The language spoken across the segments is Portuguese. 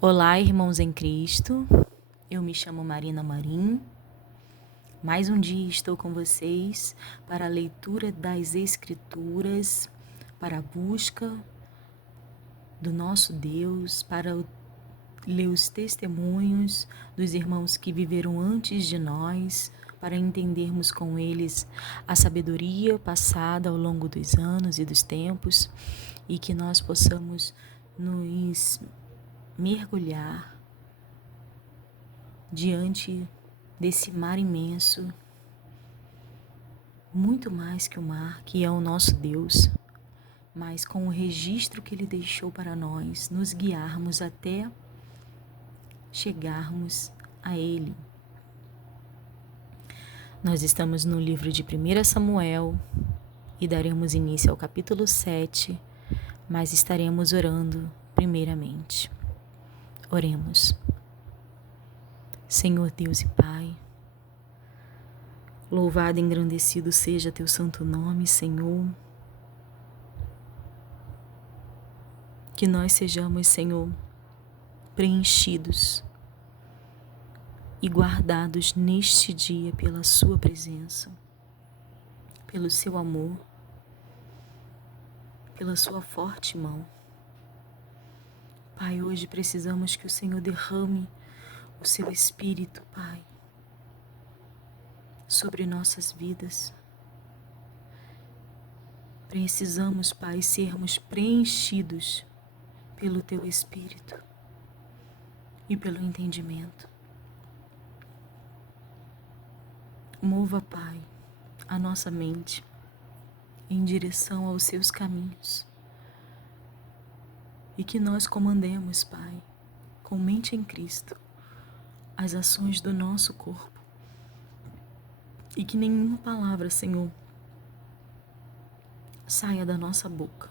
Olá, irmãos em Cristo. Eu me chamo Marina Marim. Mais um dia estou com vocês para a leitura das Escrituras, para a busca do nosso Deus, para ler os testemunhos dos irmãos que viveram antes de nós, para entendermos com eles a sabedoria passada ao longo dos anos e dos tempos e que nós possamos nos mergulhar diante desse mar imenso, muito mais que o mar, que é o nosso Deus, mas com o registro que Ele deixou para nós, nos guiarmos até chegarmos a Ele. Nós estamos no livro de 1 Samuel e daremos início ao capítulo 7, mas estaremos orando primeiramente. Oremos. Senhor Deus e Pai, louvado e engrandecido seja teu santo nome, Senhor. Que nós sejamos, Senhor, preenchidos e guardados neste dia pela sua presença, pelo seu amor, pela sua forte mão. Pai, hoje precisamos que o Senhor derrame o seu Espírito, Pai, sobre nossas vidas. Precisamos, Pai, sermos preenchidos pelo teu Espírito e pelo entendimento. Mova, Pai, a nossa mente em direção aos seus caminhos e que nós comandemos, Pai, com mente em Cristo, as ações do nosso corpo e que nenhuma palavra, Senhor, saia da nossa boca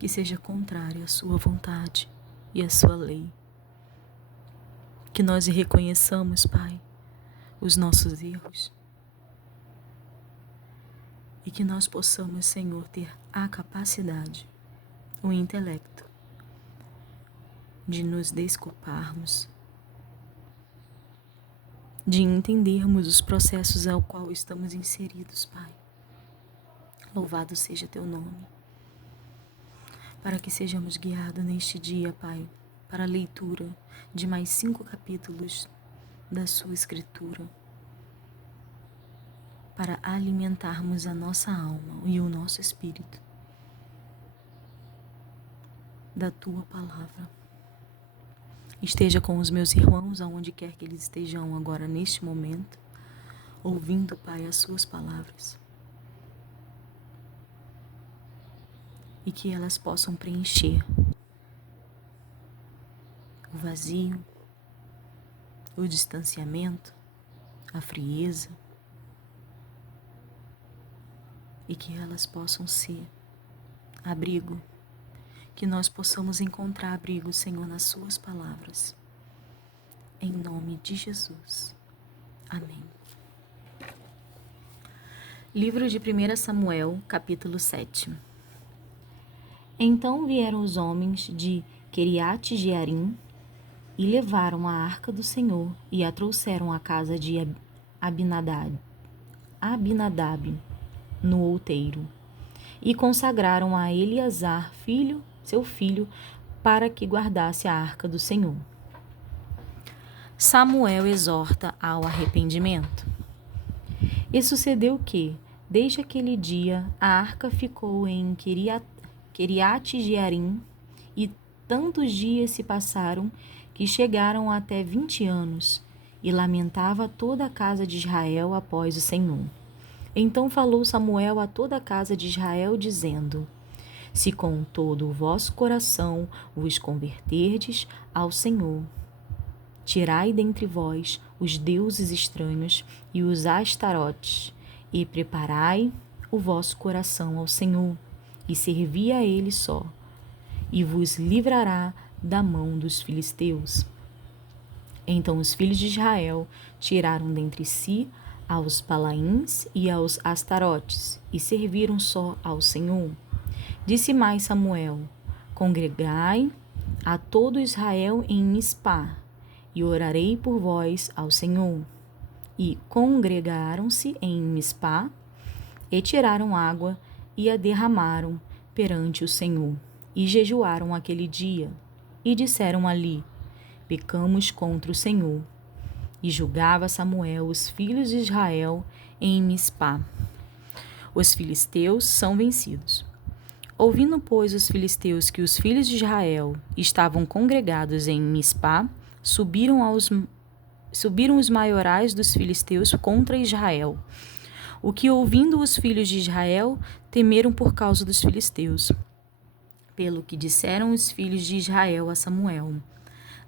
que seja contrária à sua vontade e à sua lei. Que nós reconheçamos, Pai, os nossos erros e que nós possamos, Senhor, ter a capacidade, o intelecto de nos desculparmos, de entendermos os processos ao qual estamos inseridos, Pai. Louvado seja teu nome, para que sejamos guiados neste dia, Pai, para a leitura de mais 5 capítulos da sua Escritura, para alimentarmos a nossa alma e o nosso espírito da tua palavra. Esteja com os meus irmãos, aonde quer que eles estejam agora neste momento, ouvindo, Pai, as suas palavras. E que elas possam preencher o vazio, o distanciamento, a frieza, e que elas possam ser abrigo, que nós possamos encontrar abrigo, Senhor, nas suas palavras. Em nome de Jesus. Amém. Livro de 1 Samuel, capítulo 7. Então vieram os homens de Queriate-Jearim e levaram a arca do Senhor e a trouxeram à casa de Abinadab no outeiro, e consagraram a Eleazar, seu filho, para que guardasse a arca do Senhor. Samuel exorta ao arrependimento. E sucedeu que, desde aquele dia, a arca ficou em Queriate-Jearim, e tantos dias se passaram que chegaram até 20 anos, e lamentava toda a casa de Israel após o Senhor. Então falou Samuel a toda a casa de Israel, dizendo: Se com todo o vosso coração vos converterdes ao Senhor, tirai dentre vós os deuses estranhos e os astarotes, e preparai o vosso coração ao Senhor, e servi a Ele só, e vos livrará da mão dos filisteus. Então os filhos de Israel tiraram dentre si aos Balaíns e aos Astarotes, e serviram só ao Senhor. Disse mais Samuel: Congregai a todo Israel em Mispá, e orarei por vós ao Senhor. E congregaram-se em Mispá, e tiraram água, e a derramaram perante o Senhor, e jejuaram aquele dia, e disseram ali: pecamos contra o Senhor. E julgava Samuel os filhos de Israel em Mispá. Os filisteus são vencidos. Ouvindo, pois, os filisteus que os filhos de Israel estavam congregados em Mispá, subiram os maiorais dos filisteus contra Israel. O que, ouvindo os filhos de Israel, temeram por causa dos filisteus. Pelo que disseram os filhos de Israel a Samuel: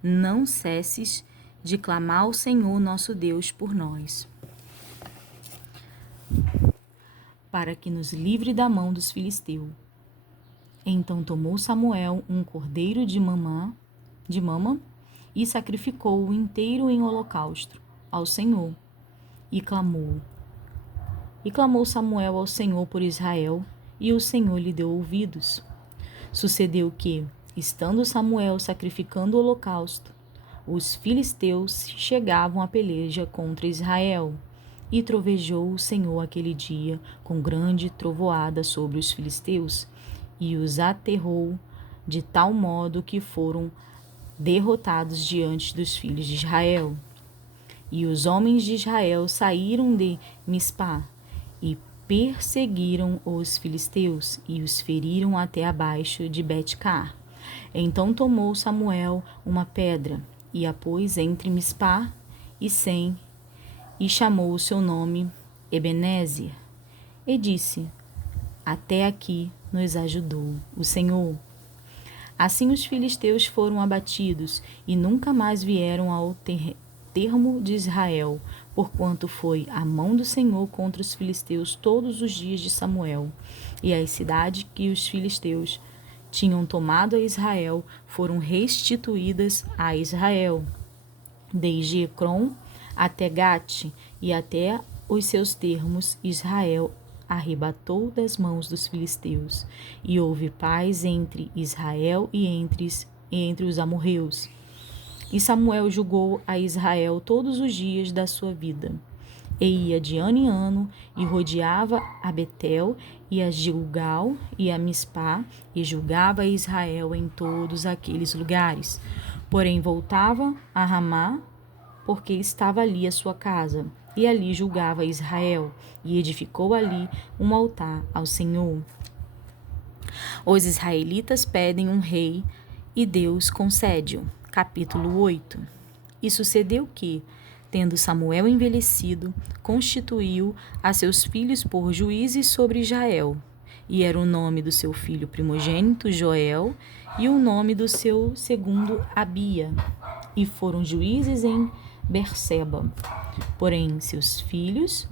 não cesses de clamar ao Senhor nosso Deus por nós, para que nos livre da mão dos filisteus. Então tomou Samuel um cordeiro de mama e sacrificou-o inteiro em holocausto ao Senhor. E clamou Samuel ao Senhor por Israel, e o Senhor lhe deu ouvidos. Sucedeu que, estando Samuel sacrificando o holocausto, os filisteus chegavam à peleja contra Israel. E trovejou o Senhor aquele dia com grande trovoada sobre os filisteus, e os aterrou de tal modo que foram derrotados diante dos filhos de Israel. E os homens de Israel saíram de Mispá e perseguiram os filisteus e os feriram até abaixo de Bet-car. Então tomou Samuel uma pedra e a pôs entre Mispá e Sem, e chamou o seu nome Ebenezer, e disse: até aqui nos ajudou o Senhor. Assim os filisteus foram abatidos e nunca mais vieram ao termo de Israel, porquanto foi a mão do Senhor contra os filisteus todos os dias de Samuel. E as cidades que os filisteus tinham tomado a Israel foram restituídas a Israel, desde Ecrom até Gate e até os seus termos. Israel arrebatou das mãos dos filisteus, e houve paz entre Israel e entre os amorreus. E Samuel julgou a Israel todos os dias da sua vida, e ia de ano em ano, e rodeava a Betel, e a Gilgal, e a Mispá, e julgava a Israel em todos aqueles lugares. Porém voltava a Ramá, porque estava ali a sua casa, e ali julgava Israel, e edificou ali um altar ao Senhor. Os israelitas pedem um rei, e Deus concede-o. Capítulo 8. E sucedeu que, tendo Samuel envelhecido, constituiu a seus filhos por juízes sobre Israel. E era o nome do seu filho primogênito Joel, e o nome do seu segundo Abia. E foram juízes em Berseba. Porém, seus filhos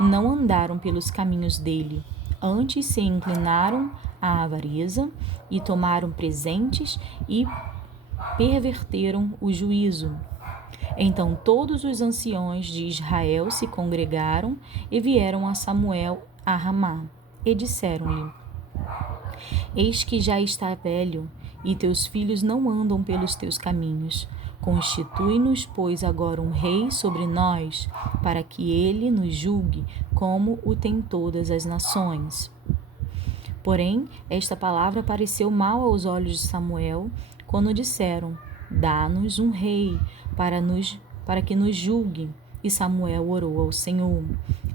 não andaram pelos caminhos dele, antes se inclinaram à avareza e tomaram presentes e perverteram o juízo. Então todos os anciões de Israel se congregaram e vieram a Samuel a Ramá, e disseram-lhe: eis que já está velho, e teus filhos não andam pelos teus caminhos. Constitui-nos, pois, agora um rei sobre nós, para que ele nos julgue, como o tem todas as nações. Porém, esta palavra pareceu mal aos olhos de Samuel, quando disseram: dá-nos um rei para que nos julgue. E Samuel orou ao Senhor.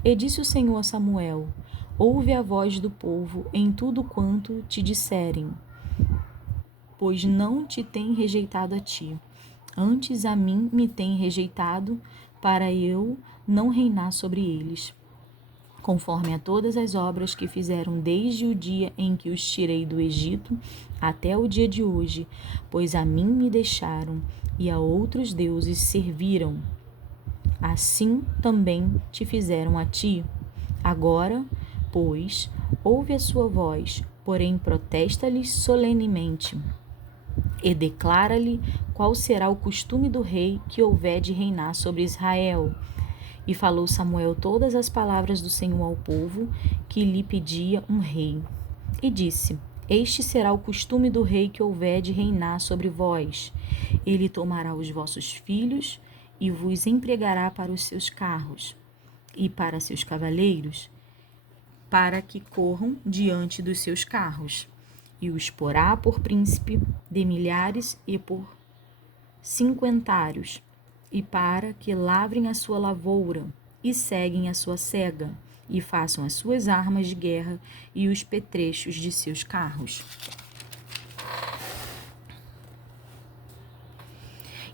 E disse o Senhor a Samuel: ouve a voz do povo em tudo quanto te disserem, pois não te tem rejeitado a ti, antes a mim me tem rejeitado, para eu não reinar sobre eles, conforme a todas as obras que fizeram desde o dia em que os tirei do Egito até o dia de hoje, pois a mim me deixaram e a outros deuses serviram. Assim também te fizeram a ti. Agora, pois, ouve a sua voz, porém protesta-lhes solenemente, e declara-lhe qual será o costume do rei que houver de reinar sobre Israel. E falou Samuel todas as palavras do Senhor ao povo, que lhe pedia um rei. E disse: Este será o costume do rei que houver de reinar sobre vós. Ele tomará os vossos filhos e vos empregará para os seus carros e para seus cavaleiros, para que corram diante dos seus carros, e os porá por príncipe de milhares e por cinquentários, e para que lavrem a sua lavoura, e seguem a sua cega, e façam as suas armas de guerra e os petrechos de seus carros.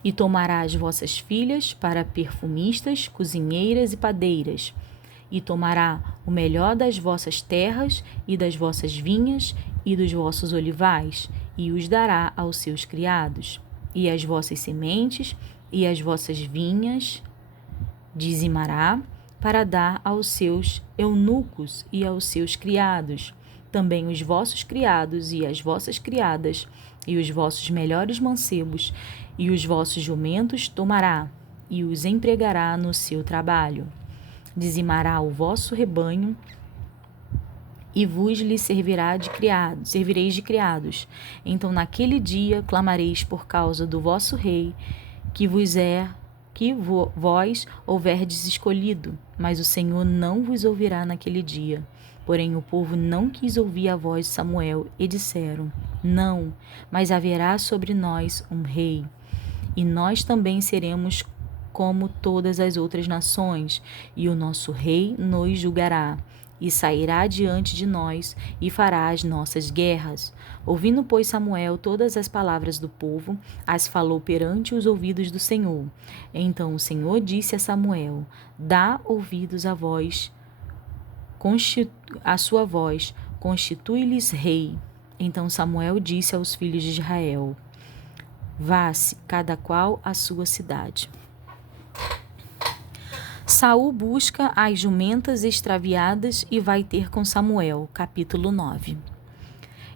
E tomará as vossas filhas para perfumistas, cozinheiras e padeiras, e tomará o melhor das vossas terras e das vossas vinhas e dos vossos olivais, e os dará aos seus criados. E as vossas sementes e as vossas vinhas dizimará, para dar aos seus eunucos e aos seus criados. Também os vossos criados e as vossas criadas, e os vossos melhores mancebos, e os vossos jumentos tomará, e os empregará no seu trabalho. Dizimará o vosso rebanho, e vos lhe servireis de criados. Então naquele dia clamareis por causa do vosso rei, que vós houverdes escolhido, mas o Senhor não vos ouvirá naquele dia. Porém o povo não quis ouvir a voz de Samuel, e disseram: Não, mas haverá sobre nós um rei, e nós também seremos como todas as outras nações, e o nosso rei nos julgará, e sairá diante de nós, e fará as nossas guerras. Ouvindo, pois, Samuel todas as palavras do povo, as falou perante os ouvidos do Senhor. Então o Senhor disse a Samuel: Dá ouvidos à sua voz, constitui-lhes rei. Então Samuel disse aos filhos de Israel: Vá-se, cada qual à sua cidade. Saul busca as jumentas extraviadas e vai ter com Samuel. Capítulo 9.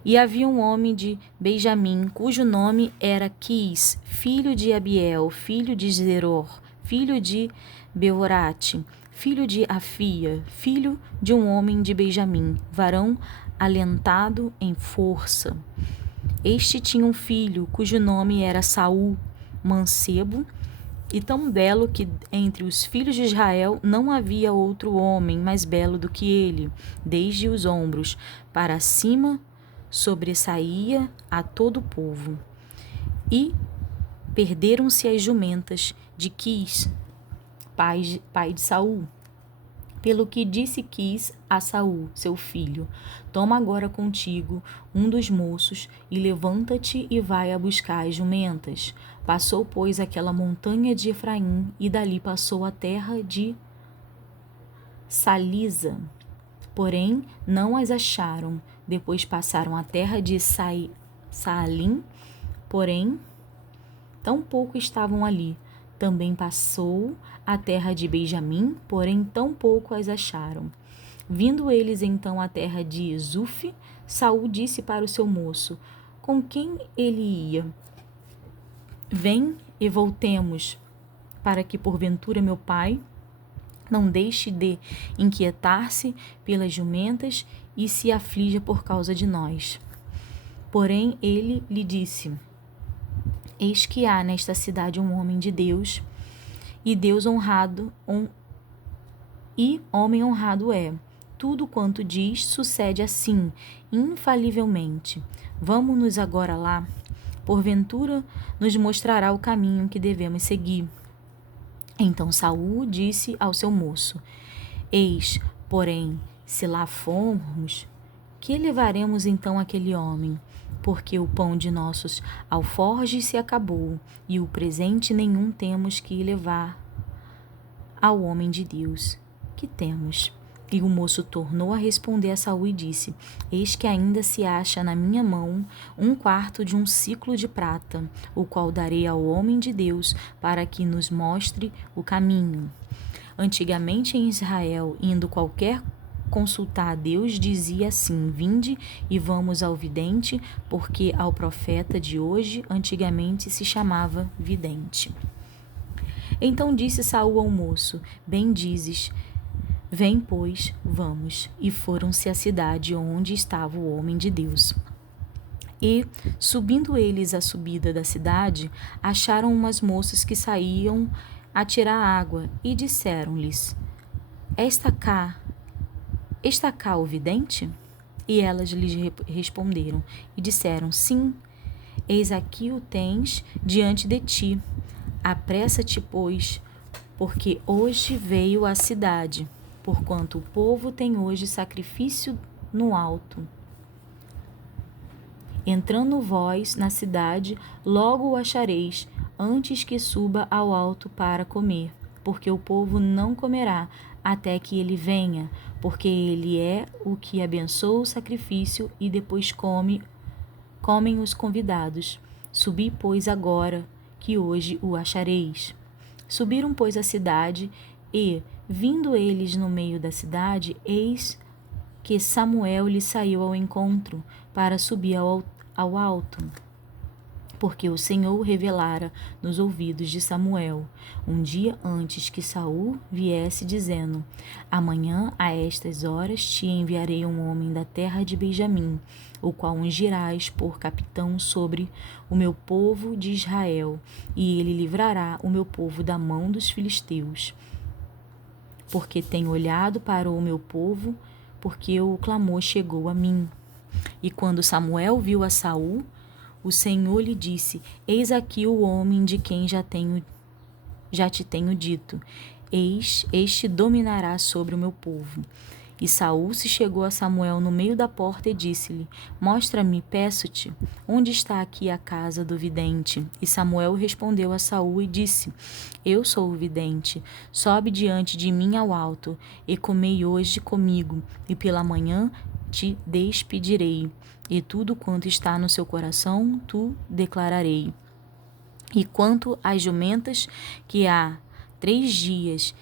E havia um homem de Benjamim, cujo nome era Quis, filho de Abiel, filho de Zeror, filho de Beorate, filho de Afia, filho de um homem de Benjamim, varão alentado em força. Este tinha um filho, cujo nome era Saul, mancebo, e tão belo que entre os filhos de Israel não havia outro homem mais belo do que ele, desde os ombros para cima sobressaía a todo o povo. E perderam-se as jumentas de Quis, pai de Saul. Pelo que disse Quis a Saul, seu filho: Toma agora contigo um dos moços e levanta-te e vai a buscar as jumentas. Passou, pois, aquela montanha de Efraim e dali passou a terra de Salisa. Porém, não as acharam. Depois passaram a terra de Saalim, porém, tampouco estavam ali. Também passou a terra de Benjamim, porém tampouco as acharam. Vindo eles então à terra de Zuf, Saul disse para o seu moço, com quem ele ia: Vem e voltemos, para que porventura meu pai não deixe de inquietar-se pelas jumentas e se aflija por causa de nós. Porém ele lhe disse: Eis que há nesta cidade um homem de Deus, e Deus honrado, e homem honrado é. Tudo quanto diz sucede assim, infalivelmente. Vamos-nos agora lá. Porventura nos mostrará o caminho que devemos seguir. Então Saul disse ao seu moço: Eis, porém, se lá formos, que levaremos então aquele homem? Porque o pão de nossos alforjes se acabou, e o presente nenhum temos que levar ao homem de Deus. Que temos? E o moço tornou a responder a Saul e disse: Eis que ainda se acha na minha mão 1/4 de um siclo de prata, o qual darei ao homem de Deus para que nos mostre o caminho. Antigamente em Israel, indo qualquer consultar a Deus, dizia assim: Vinde e vamos ao vidente, porque ao profeta de hoje antigamente se chamava vidente. Então disse Saul ao moço: Bem dizes. Vem, pois, vamos. E foram-se à cidade onde estava o homem de Deus. E, subindo eles a subida da cidade, acharam umas moças que saíam a tirar água, e disseram-lhes: Está cá o vidente? E elas lhes responderam e disseram: Sim, eis aqui o tens diante de ti. Apressa-te, pois, porque hoje veio à cidade, porquanto o povo tem hoje sacrifício no alto. Entrando vós na cidade, logo o achareis, antes que suba ao alto para comer, porque o povo não comerá até que ele venha, porque ele é o que abençoa o sacrifício e depois comem os convidados. Subi, pois, agora, que hoje o achareis. Subiram, pois, à cidade, e, vindo eles no meio da cidade, eis que Samuel lhe saiu ao encontro para subir ao alto, porque o Senhor revelara nos ouvidos de Samuel, um dia antes que Saul viesse, dizendo: Amanhã, a estas horas, te enviarei um homem da terra de Benjamim, o qual ungirás por capitão sobre o meu povo de Israel, e ele livrará o meu povo da mão dos filisteus. Porque tenho olhado para o meu povo, porque o clamor chegou a mim. E quando Samuel viu a Saul, o Senhor lhe disse: Eis aqui o homem de quem já te tenho dito. Eis, este dominará sobre o meu povo. E Saul se chegou a Samuel no meio da porta e disse-lhe: Mostra-me, peço-te, onde está aqui a casa do vidente? E Samuel respondeu a Saul e disse: Eu sou o vidente. Sobe diante de mim ao alto, e comei hoje comigo, e pela manhã te despedirei, e tudo quanto está no seu coração tu declararei. E quanto às jumentas que há 3 dias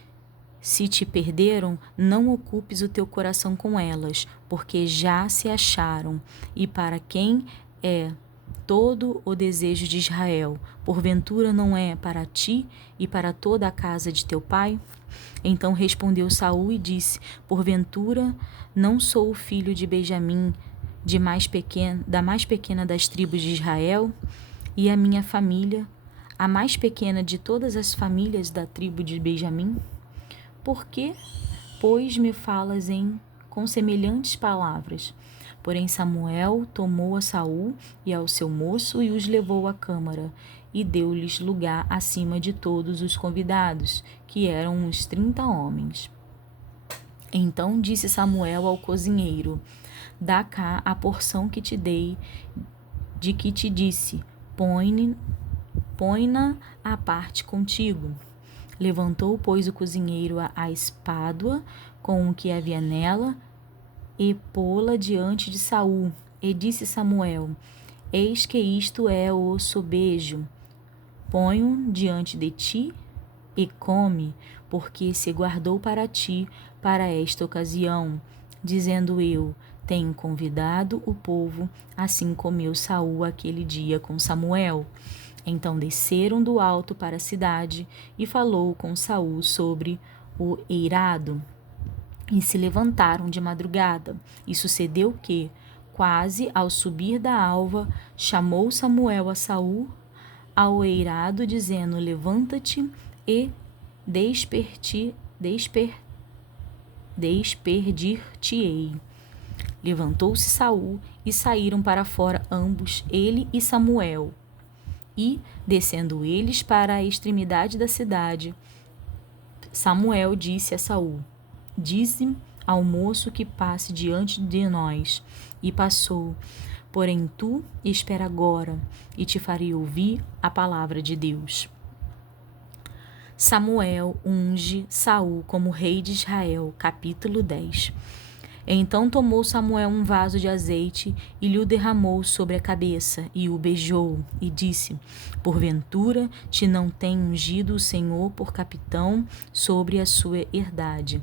se te perderam, não ocupes o teu coração com elas, porque já se acharam. E para quem é todo o desejo de Israel, porventura não é para ti e para toda a casa de teu pai? Então respondeu Saul e disse: Porventura não sou o filho de Benjamim, da mais pequena das tribos de Israel? E a minha família, a mais pequena de todas as famílias da tribo de Benjamim? Por que, pois, me falas com semelhantes palavras? Porém Samuel tomou a Saul e ao seu moço e os levou à câmara, e deu-lhes lugar acima de todos os convidados, que eram uns 30 homens. Então disse Samuel ao cozinheiro: Dá cá a porção que te dei, de que te disse: põe-na à parte contigo. Levantou, pois, o cozinheiro a espádua com o que havia nela, e pô-la diante de Saul. E disse Samuel: Eis que isto é o sobejo. Põe-o diante de ti e come, porque se guardou para ti para esta ocasião. Dizendo eu: Tenho convidado o povo. Assim comeu Saul aquele dia com Samuel. Então desceram do alto para a cidade e falou com Saul sobre o eirado. E se levantaram de madrugada. E sucedeu que, quase ao subir da alva, chamou Samuel a Saul ao eirado, dizendo: Levanta-te e despedir-te-ei. Levantou-se Saul e saíram para fora ambos, ele e Samuel. E, descendo eles para a extremidade da cidade, Samuel disse a Saul: Dize ao moço que passe diante de nós. E passou. Porém tu espera agora, e te farei ouvir a palavra de Deus. Samuel unge Saul como rei de Israel. Capítulo 10. Então tomou Samuel um vaso de azeite e lhe o derramou sobre a cabeça, e o beijou, e disse: Porventura te não tem ungido o Senhor por capitão sobre a sua herdade.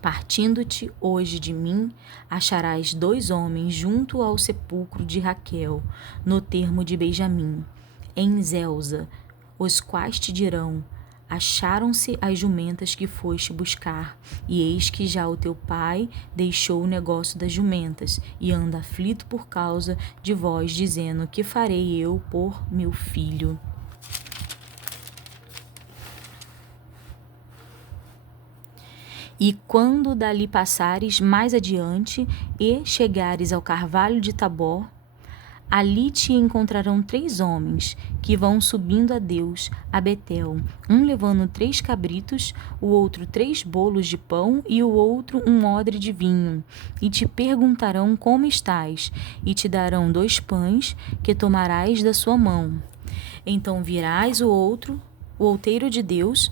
Partindo-te hoje de mim, acharás 2 homens junto ao sepulcro de Raquel, no termo de Benjamim, em Zelza, os quais te dirão: acharam-se as jumentas que foste buscar, e eis que já o teu pai deixou o negócio das jumentas, e anda aflito por causa de vós, dizendo: que farei eu por meu filho? E quando dali passares mais adiante, e chegares ao carvalho de Tabor, ali te encontrarão 3 homens, que vão subindo a Deus, a Betel, um levando 3 cabritos, o outro 3 bolos de pão, e o outro um odre de vinho. E te perguntarão como estás, e te darão 2 pães, que tomarás da sua mão. Então virás ao outeiro de Deus,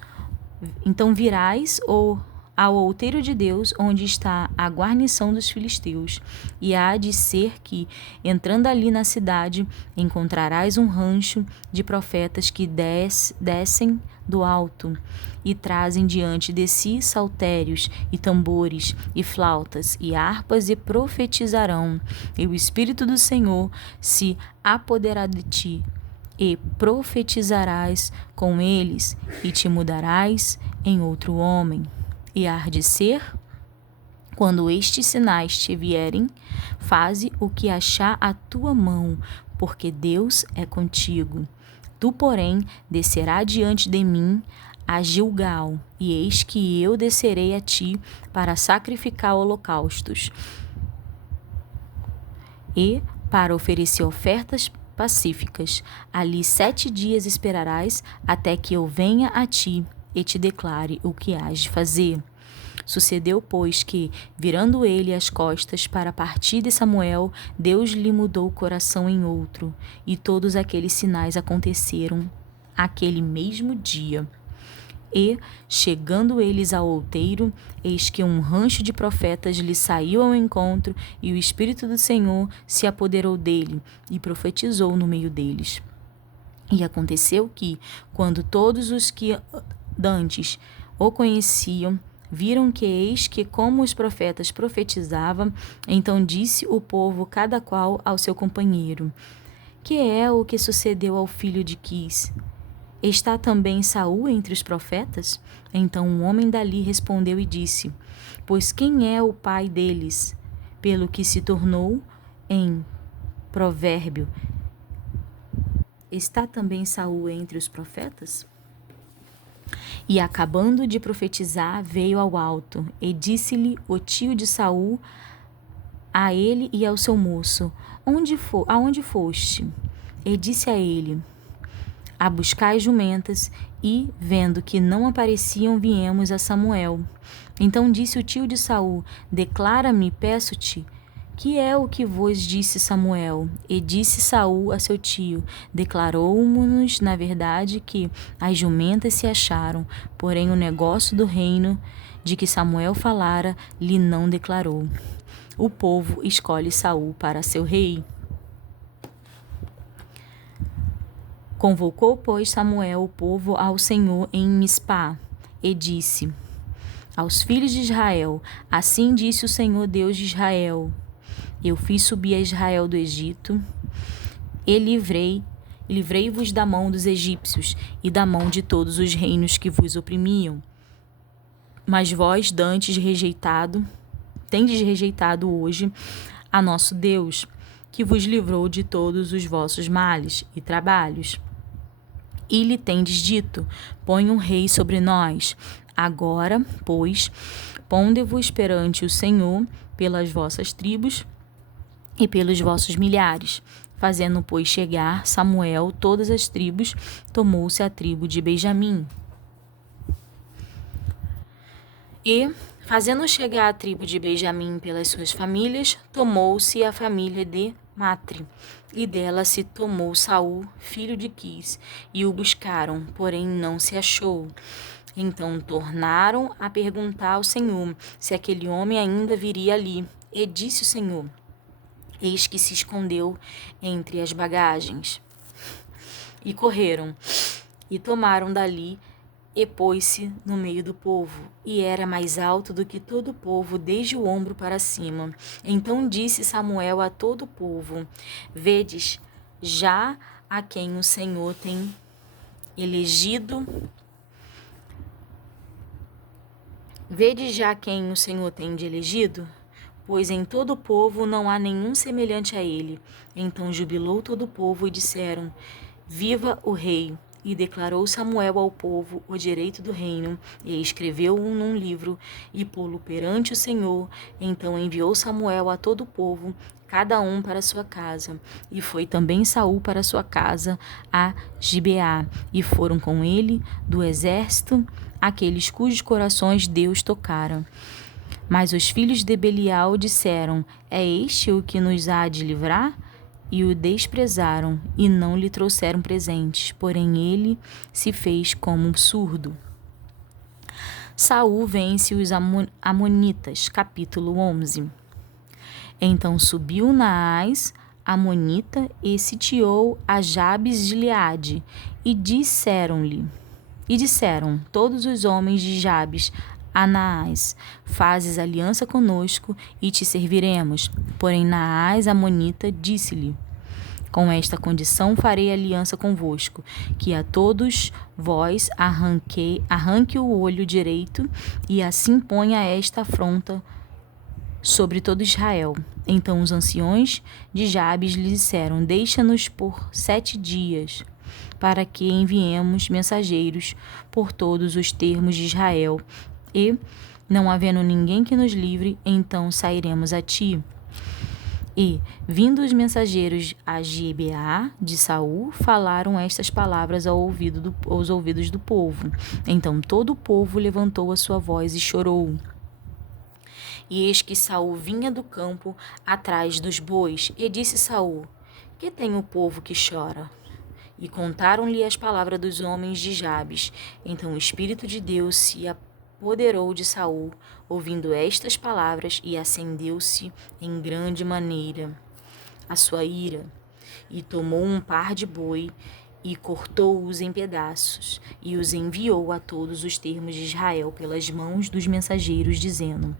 ao outeiro de Deus, onde está a guarnição dos filisteus. E há de ser que, entrando ali na cidade, encontrarás um rancho de profetas que descem do alto e trazem diante de si saltérios e tambores e flautas e harpas, e profetizarão. E o Espírito do Senhor se apoderará de ti, e profetizarás com eles, e te mudarás em outro homem. E há de ser, quando estes sinais te vierem, faze o que achar a tua mão, porque Deus é contigo. Tu, porém, descerá diante de mim a Gilgal, e eis que eu descerei a ti para sacrificar holocaustos e para oferecer ofertas pacíficas. Ali 7 dias esperarás, até que eu venha a ti e te declare o que hás de fazer. Sucedeu, pois, que, virando ele as costas para partir de Samuel, Deus lhe mudou o coração em outro, e todos aqueles sinais aconteceram aquele mesmo dia. E, chegando eles ao outeiro, eis que um rancho de profetas lhe saiu ao encontro, e o Espírito do Senhor se apoderou dele, e profetizou no meio deles. E aconteceu que, quando todos os que dantes o conheciam, viram que eis que como os profetas profetizavam, então disse o povo cada qual ao seu companheiro: que é o que sucedeu ao filho de Quis? Está também Saul entre os profetas? Então um homem dali respondeu e disse: pois quem é o pai deles? Pelo que se tornou em provérbio: está também Saul entre os profetas? E acabando de profetizar, veio ao alto, e disse-lhe o tio de Saul a ele e ao seu moço: aonde foste? E disse a ele: a buscar as jumentas. E, vendo que não apareciam, viemos a Samuel. Então disse o tio de Saul: declara-me, peço-te, que é o que vos disse Samuel? E disse Saul a seu tio: declarou-nos, na verdade, que as jumentas se acharam, porém o negócio do reino de que Samuel falara lhe não declarou. O povo escolhe Saul para seu rei. Convocou, pois, Samuel o povo ao Senhor em Mispá, e disse aos filhos de Israel: assim disse o Senhor Deus de Israel: eu fiz subir a Israel do Egito, e livrei-vos da mão dos egípcios e da mão de todos os reinos que vos oprimiam. Mas vós tendes rejeitado hoje a nosso Deus, que vos livrou de todos os vossos males e trabalhos. E lhe tendes dito: põe um rei sobre nós. Agora, pois, ponde-vos perante o Senhor pelas vossas tribos e pelos vossos milhares. Fazendo, pois, chegar Samuel todas as tribos, tomou-se a tribo de Benjamim. E, fazendo chegar a tribo de Benjamim pelas suas famílias, tomou-se a família de Matre, e dela se tomou Saul, filho de Quis, e o buscaram, porém não se achou. Então tornaram a perguntar ao Senhor se aquele homem ainda viria ali. E disse o Senhor: eis que se escondeu entre as bagagens. E correram, e tomaram dali, e pôs-se no meio do povo, e era mais alto do que todo o povo, desde o ombro para cima. Então disse Samuel a todo o povo: vedes já a quem o Senhor tem elegido Vede já quem o Senhor tem de elegido? Pois em todo o povo não há nenhum semelhante a ele. Então jubilou todo o povo e disseram: Viva o rei! E declarou Samuel ao povo o direito do reino, e escreveu-o num livro, e pô-lo perante o Senhor. Então enviou Samuel a todo o povo, cada um para sua casa. E foi também Saul para sua casa, a Gibeá, e foram com ele do exército aqueles cujos corações Deus tocara. Mas os filhos de Belial disseram: É este o que nos há de livrar? E o desprezaram, e não lhe trouxeram presentes, porém ele se fez como um surdo. Saul vence os Amonitas, capítulo 11. Então subiu Naás, Amonita, e sitiou a Jabes de Gileade, e disseram todos os homens de Jabes a Naás: Fazes aliança conosco e te serviremos. Porém Naás, Amonita, disse-lhe: Com esta condição farei aliança convosco, que a todos vós arranque o olho direito, e assim ponha esta afronta sobre todo Israel. Então os anciões de Jabes lhe disseram: Deixa-nos por 7 dias, para que enviemos mensageiros por todos os termos de Israel, e, não havendo ninguém que nos livre, então sairemos a ti. E, vindo os mensageiros a Gibeá de Saul, falaram estas palavras aos ouvidos do povo. Então todo o povo levantou a sua voz e chorou. E eis que Saul vinha do campo atrás dos bois, e disse Saul: Que tem o povo que chora? E contaram-lhe as palavras dos homens de Jabes. Então o Espírito de Deus se apoderou de Saul, ouvindo estas palavras, e acendeu-se em grande maneira a sua ira, e tomou um par de boi, e cortou-os em pedaços, e os enviou a todos os termos de Israel pelas mãos dos mensageiros, dizendo: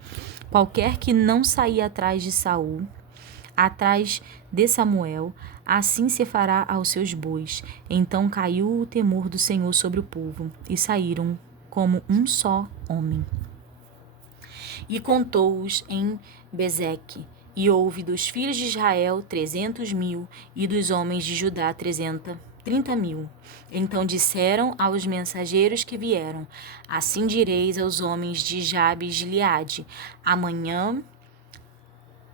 Qualquer que não sair atrás de Saul, atrás de Samuel, assim se fará aos seus bois. Então caiu o temor do Senhor sobre o povo, e saíram como um só homem. E contou-os em Bezeque, e houve dos filhos de Israel 300.000, e dos homens de Judá 30.000. Então disseram aos mensageiros que vieram: Assim direis aos homens de Jabes de Gileade: Amanhã,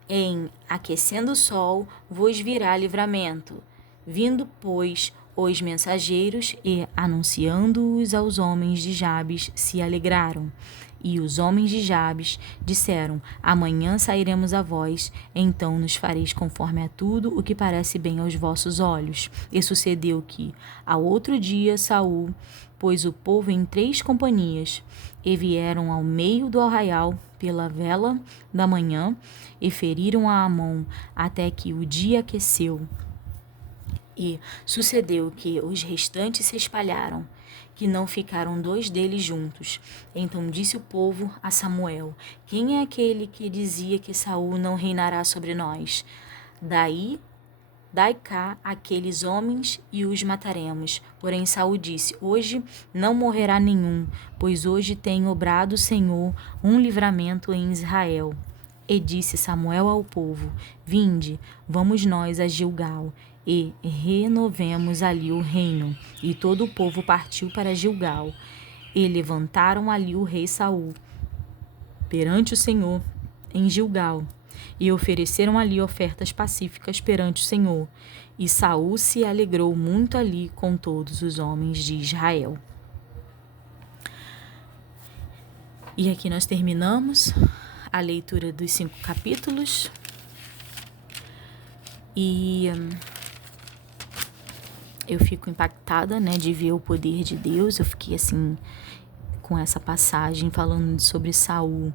em aquecendo o sol, vos virá livramento. Vindo, pois, os mensageiros e anunciando-os aos homens de Jabes, se alegraram. E os homens de Jabes disseram: Amanhã sairemos a vós, então nos fareis conforme a tudo o que parece bem aos vossos olhos. E sucedeu que, ao outro dia, Saul pôs o povo em 3 companhias, e vieram ao meio do arraial pela vela da manhã, e feriram a Amon até que o dia aqueceu. E sucedeu que os restantes se espalharam, que não ficaram 2 deles juntos. Então disse o povo a Samuel: Quem é aquele que dizia que Saul não reinará sobre nós? Dai cá aqueles homens e os mataremos. Porém Saul disse: Hoje não morrerá nenhum, pois hoje tem obrado o Senhor um livramento em Israel. E disse Samuel ao povo: Vinde, vamos nós a Gilgal, e renovemos ali o reino. E todo o povo partiu para Gilgal, e levantaram ali o rei Saul perante o Senhor em Gilgal, e ofereceram ali ofertas pacíficas perante o Senhor. E Saul se alegrou muito ali com todos os homens de Israel. E aqui nós terminamos a leitura dos 5 capítulos. E eu fico impactada, né, de ver o poder de Deus. Eu fiquei assim com essa passagem falando sobre Saul,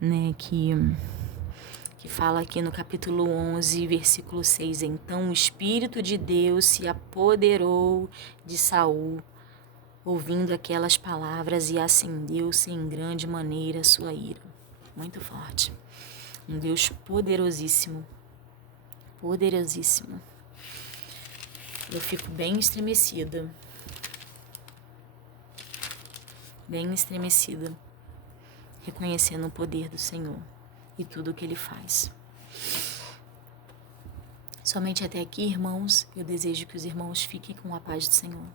né, que fala aqui no capítulo 11, versículo 6. Então o Espírito de Deus se apoderou de Saul, ouvindo aquelas palavras, e acendeu-se em grande maneira a sua ira. Muito forte. Um Deus poderosíssimo. Poderosíssimo. Eu fico bem estremecida. Bem estremecida. reconhecendo o poder do Senhor e tudo o que Ele faz. Somente até aqui, irmãos, eu desejo que os irmãos fiquem com a paz do Senhor.